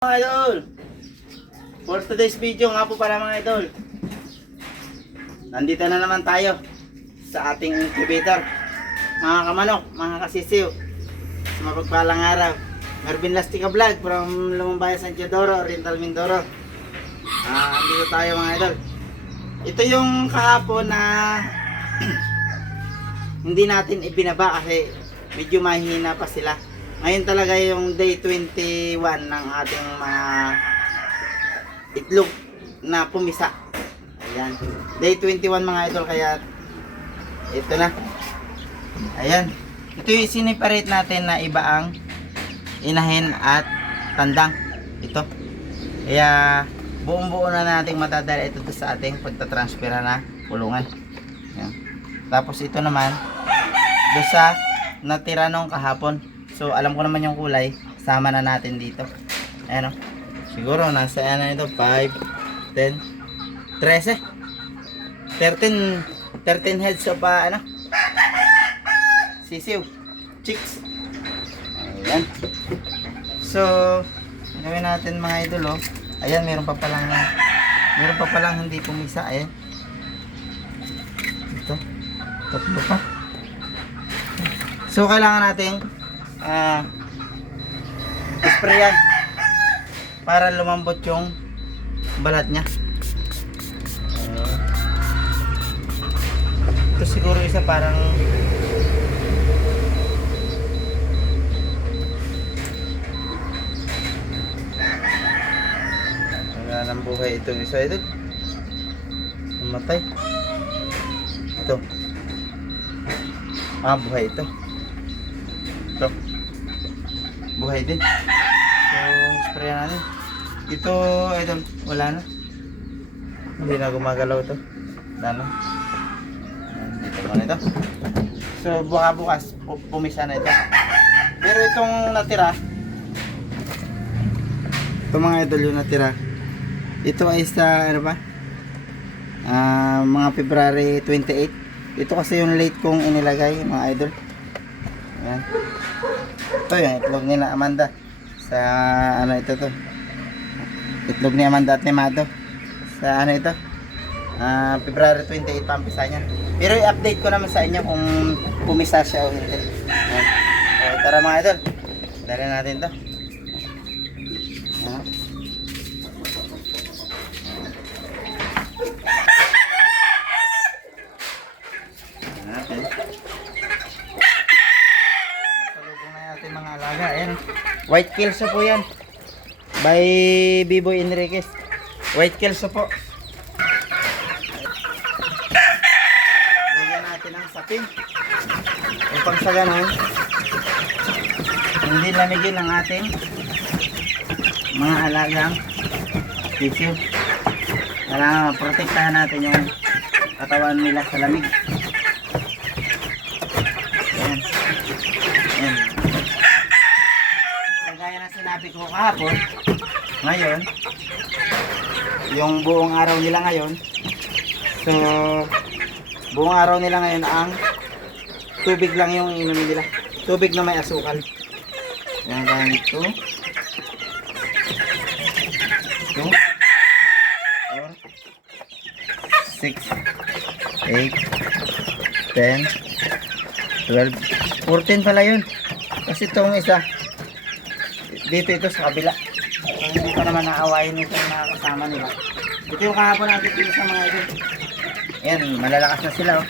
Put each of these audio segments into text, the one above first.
Mga idol, for today's video nga po pala mga idol, nandito na naman tayo sa ating incubator. Mga kamanok, mga kasisiw, sa mapagpalang araw, Mervin Lastica Vlog from Lumambaya, San Teodoro, Oriental Mindoro. Andito tayo mga idol. Ito yung kahapon na hindi natin ibinaba kasi medyo mahina pa sila. Ngayon talaga yung day 21 ng ating mga itlog na pumisa. Ayan. Day 21 mga idol, kaya ito na. Ayan. Ito yung siniparate natin na iba ang inahin at tandang. Ito. Kaya buong buo na nating matadala ito sa ating pagtatransfer na kulungan. Ayan. Tapos ito naman doon sa natira nung kahapon. So alam ko naman yung kulay, sama na natin dito. Ayan o. Siguro nasa ano ito, 5, 10, 13. 13 heads of sisiw, chicks. Ayan. So gawin natin mga idol. Ayan, meron pa palang hindi pumisa. Ayan. Ito. Tatlo pa. So kailangan nating sprayan para lumambot yung balat niya. Ito siguro isa parang wala nang buhay itong isa ito. Namatay. Ito. Buhay ito. Ito. Buhay din. So, sprayan natin. Ito, idol, wala na. Hindi na gumagalaw ito. Wala na. Dito muna ito. So, baka bukas, pumisa na ito. Pero itong natira, ito mga idol yung natira. Ito ay sa, ano ba? Mga February 28. Ito kasi yung late kong inilagay, mga idol. Ayan. Ito yung itlog ni Amanda. Sa ano ito to? Itlog ni Amanda at ni Mado. Sa ano ito? February 28 pampisa niya. Pero i-update ko naman sa inyo kung pumisa siya o hindi. Ayan. So, tara mga idol. Dali natin to. Ayan. Ayan. White Kelso po yan by B-Boy Enriquez. White Kelso po. Lagyan natin ang sapin upang sa ganon hindi lamigin ang ating mga alagang tissue. Kailangan protektahan natin yung katawan nila sa lamig. Ayan. Ayan. Kaya na sinabi ko kahapon, ngayon yung buong araw nila ngayon, so buong araw nila ngayon ang tubig lang yung inumin nila, tubig na may asukal. Yan, ganito 2 4 6 8 10 12 14 pala yun, kasi itong isa dito ito sa kabila. So, hindi pa naman naawayin ito yung mga kasama nila. Ito yung kahapon natin dito sa mga ito. Ayan, malalakas na sila. Ayan,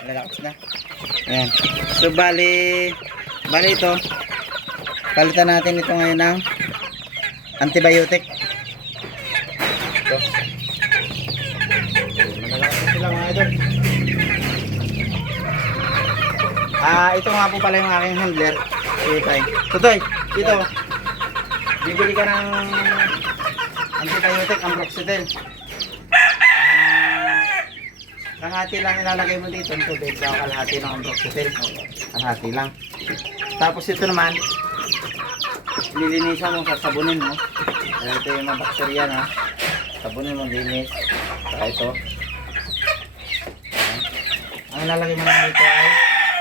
malalakas na. Ayan. So bali ito, palitan natin ito ngayon ng antibiotic. Ito. Malalakas na sila mga ito. Ito nga po pala yung aking handler. Tutoy, dito. Bibili ka ng antibiotic, Ambroxetil. Kalahati lang ilalagay mo dito ng tubig. Kalahati ng Ambroxetil. Kalahati lang. Tapos ito naman, lilinisan mo, sasabunin mo. Ito yung mga bakterya na. Sabunin mo, linis. Saka ito. Ang ilalagay mo naman dito ay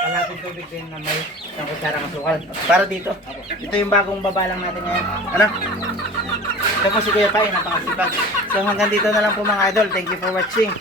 kalahating tubig din na may isang kutsarang asukal. Para dito. Ito yung bagong baba lang natin ngayon. Ano? Ito po si Kuya Pai, napakasipag. So hanggang dito na lang po mga idol. Thank you for watching.